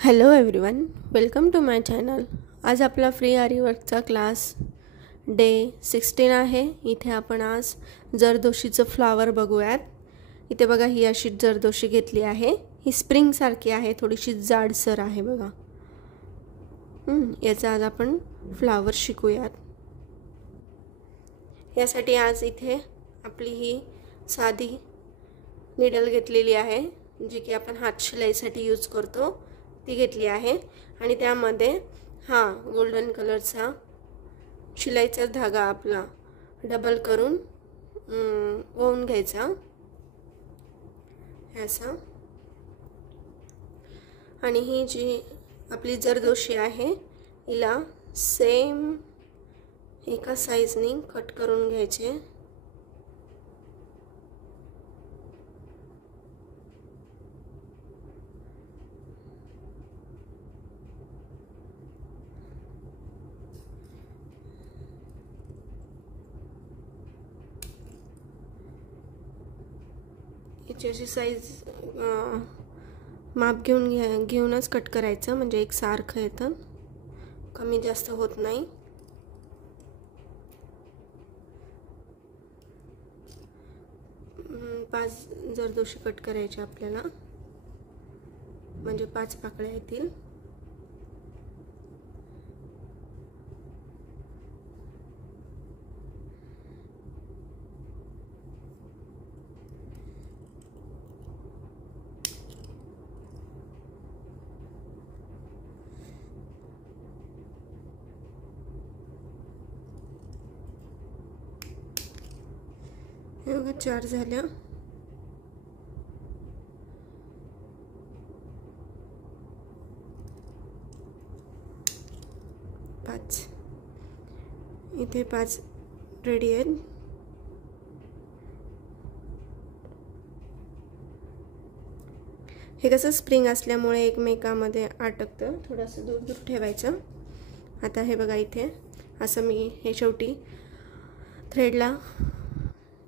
Hello everyone, welcome to my channel. आज आपला free आरी वर्कचा क्लास डे 16 आहे. इथे आपण आज जरदोशीचं फ्लावर बघूयात. इथे बघा, ही अशी जरदोशी घेतली आहे. ही स्प्रिंग सारखी आहे, थोडीशी जाडसर आहे बघा. याचा आज आपण फ्लावर शिकूयात. यासाठी आज इथे आपली ही साधी निडल घेतलेली आहे, जी की आपण हात शिलाईसाठी यूज करतो, ती घेतली आहे. आणि त्यामध्ये हा गोल्डन कलरचा शिलाईचा धागा आपला डबल करून वळून घ्यायचा असा. आणि ही जी आपली जरदोशी आहे, हिला सेम एका साईजने कट करून घ्यायचे. याची अशी साईज माप घेऊनच कट करायचं, म्हणजे एक सारखं येतं, कमी जास्त होत नाही. पाच जरदोशी कट करायचे आपल्याला, म्हणजे 5 पाकळ्या येतील. हे बघा, 4 झाल्या. इथे 5 रेडी आहेत. हे कसं स्प्रिंग असल्यामुळे एकमेकांमध्ये अटकतं, थोडंसं दूर दूर ठेवायचं. आता हे बघा, इथे असं मी हे शेवटी थ्रेडला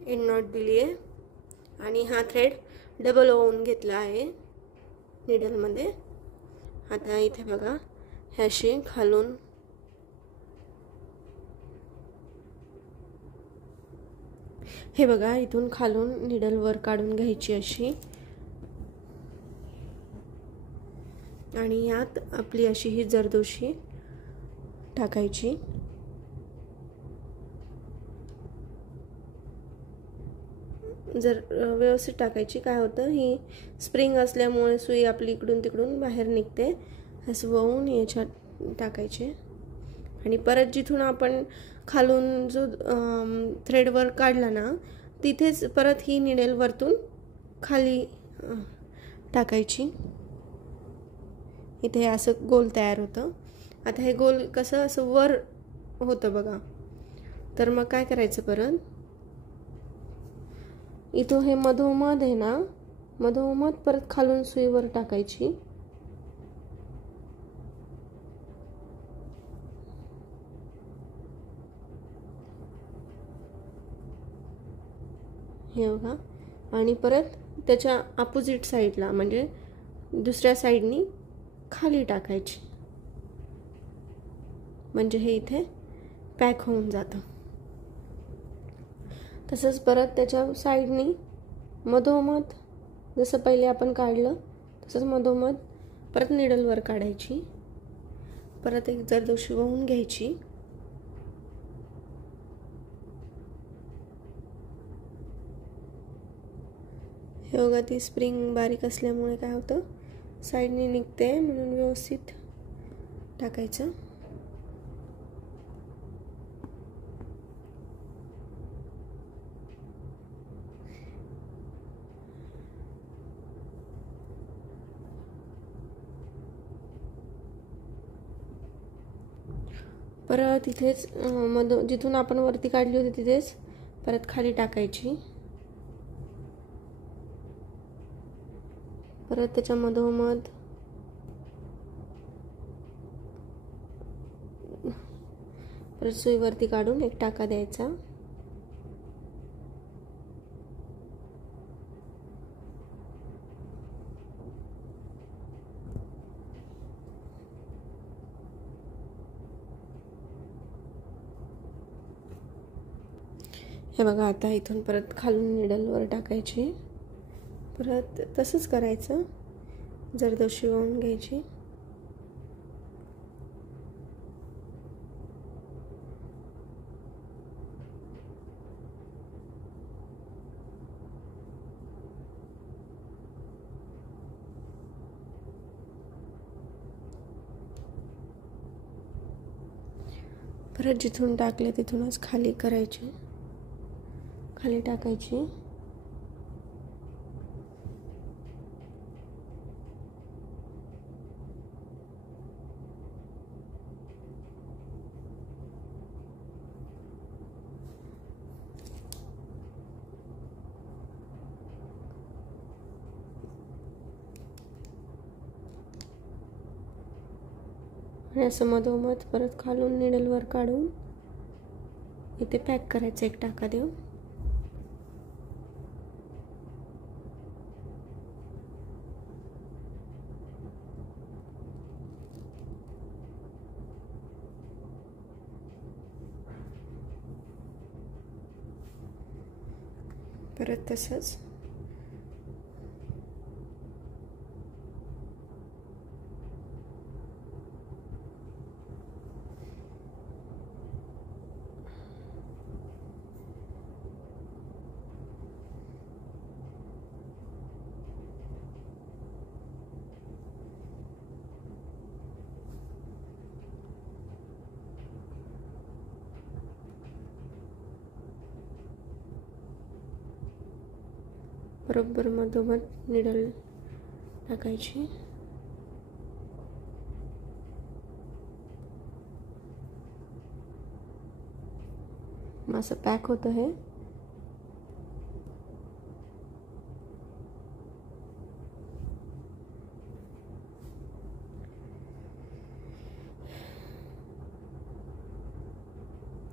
एंड नॉट दिली आहे आणि हा थ्रेड डबल ओवून घेतला आहे निडलमध्ये. आता इथे बघा, हे अशी खालून हे बघा, इथून खालून निडल वर काढून घ्यायची अशी. आणि यात आपली अशी ही जरदोशी टाकायची. जर व्यवस्थित टाकायची, काय होतं, ही स्प्रिंग असल्यामुळे सुई आपली इकडून तिकडून बाहेर निघते. असं वळून याच्यात टाकायचे. आणि परत जिथून आपण खालून जो थ्रेडवर काढला ना, तिथेच परत ही निडल वरतून खाली टाकायची. इथे असं गोल तयार होतं. आता हे गोल कसं असं वर होतं बघा, तर मग काय करायचं, परत इथं हे मधोमध आहे ना, मधोमध परत खालून सुईवर टाकायची. हे बघा, आणि परत त्याच्या अपोजिट साईडला, म्हणजे दुसऱ्या साईडनी खाली टाकायची, म्हणजे हे इथे पॅक होऊन जातं. तसंच परत त्याच्या साईडनी मधोमध, जसं पहिले आपण काढलं तसंच मधोमध परत निडलवर काढायची. परत एक जरदोशी वळून घ्यायची. हे बघा, ती स्प्रिंग बारीक असल्यामुळे काय होतं, साईडनी निघते, म्हणून व्यवस्थित टाकायचं. परत इथेच जिथून आपण वरती काढली होती तिथेच परत खाली टाकायची. परत त्याच्या मधोमध परत सुईवरती काढून एक टाका द्यायचा. हे बघा, आता इथून परत खालून निडलवर टाकायची, परत तसंच करायचं, जरदोशी वळून घ्यायची. परत जिथून टाकले तिथूनच खाली करायची, खाली टाकायची. आणि असं मधोमध परत खालून निडलवर काढून इथे पॅक करायचं एक टाका देऊन. परत तसंच बरोबर मधोमध निडल टाकायची. असं पॅक होतं हे.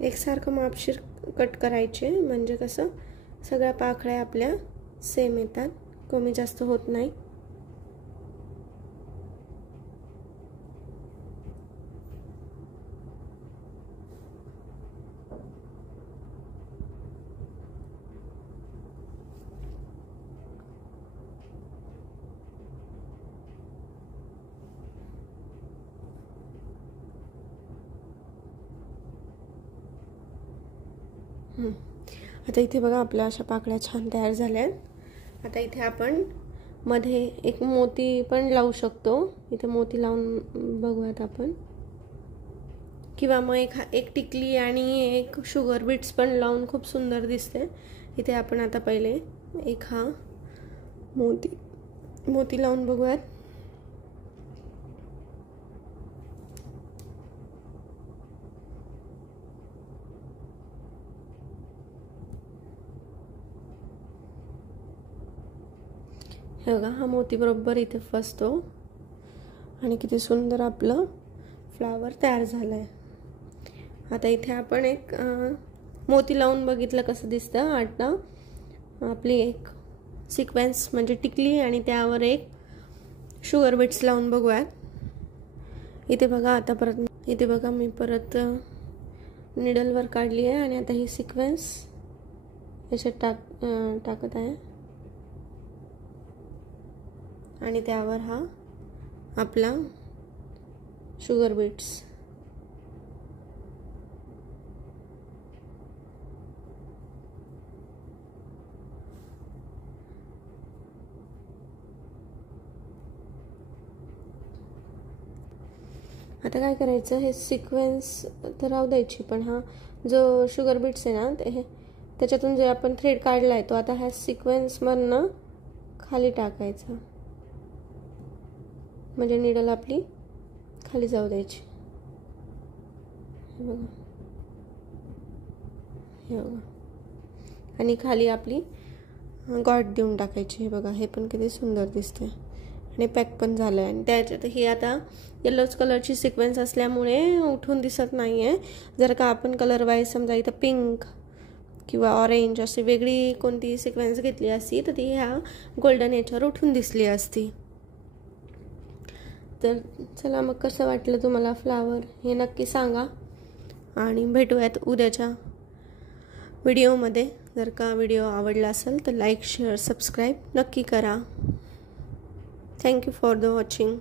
एकसारखं मापशीर कट करायचे, म्हणजे कसं सगळ्या पाकळ्या आपल्या सेम येतात, कमी जास्त होत नाही. आता इथे बघा, आपल्या अशा पाकळ्या छान तयार झाल्या आहेत. आता इथे आपण मध्ये एक मोती पण लावू शकतो. इथे मोती लावून बघूयात आपण, किंवा मग एक टिकली आणि एक शुगर बीट्स पण लावून खूप सुंदर दिसते. इथे आपण आता पहिले एक हा मोती लावून बघूयात. हे बघा, हा मोती बरोबर इथे फसतो आणि किती सुंदर आपलं फ्लावर तयार झालं आहे. आता इथे आपण एक मोती लावून बघितलं कसं दिसतं. आता आपली एक सिक्वेन्स म्हणजे टिकली आणि त्यावर एक शुगर बीट्स लावून बघूयात. इथे बघा, आता परत इथे बघा, मी परत निडलवर काढली आहे आणि आता ही सिक्वेन्स याच्यात टाकत आहे आणि त्यावर हा आपला शुगर बीट्स. आता काय करायचं, हे सिक्वेन्स तर राहू द्यायची, पण हा जो शुगर बीट्स आहे ना, त्याच्यातून जे आपण थ्रेड काढला आहे तो आता ह्या सिक्वेन्समधनं खाली टाकायचा, म्हणजे निडल आपली खाली जाऊ द्यायची. हे बघा, हे बघा, आणि खाली आपली गॉट देऊन टाकायची. हे बघा, हे पण किती सुंदर दिसते आणि पॅक पण झालं आहे. आणि त्याच्यात ही आता येलोच कलरची सिक्वेन्स असल्यामुळे उठून दिसत नाही आहे. जर का आपण कलर वाईज समजा इथं पिंक किंवा ऑरेंज अशी वेगळी कोणती सिक्वेन्स घेतली असती तर ती ह्या गोल्डन याच्यावर उठून दिसली असती. तर चला, मग कसं वाटलं तुम्हाला फ्लावर हे नक्की सांगा आणि भेटूयात उद्याच्या व्हिडिओमध्ये. जर का व्हिडिओ आवडला असेल तर लाईक शेअर सबस्क्राईब नक्की करा. Thank you for the watching.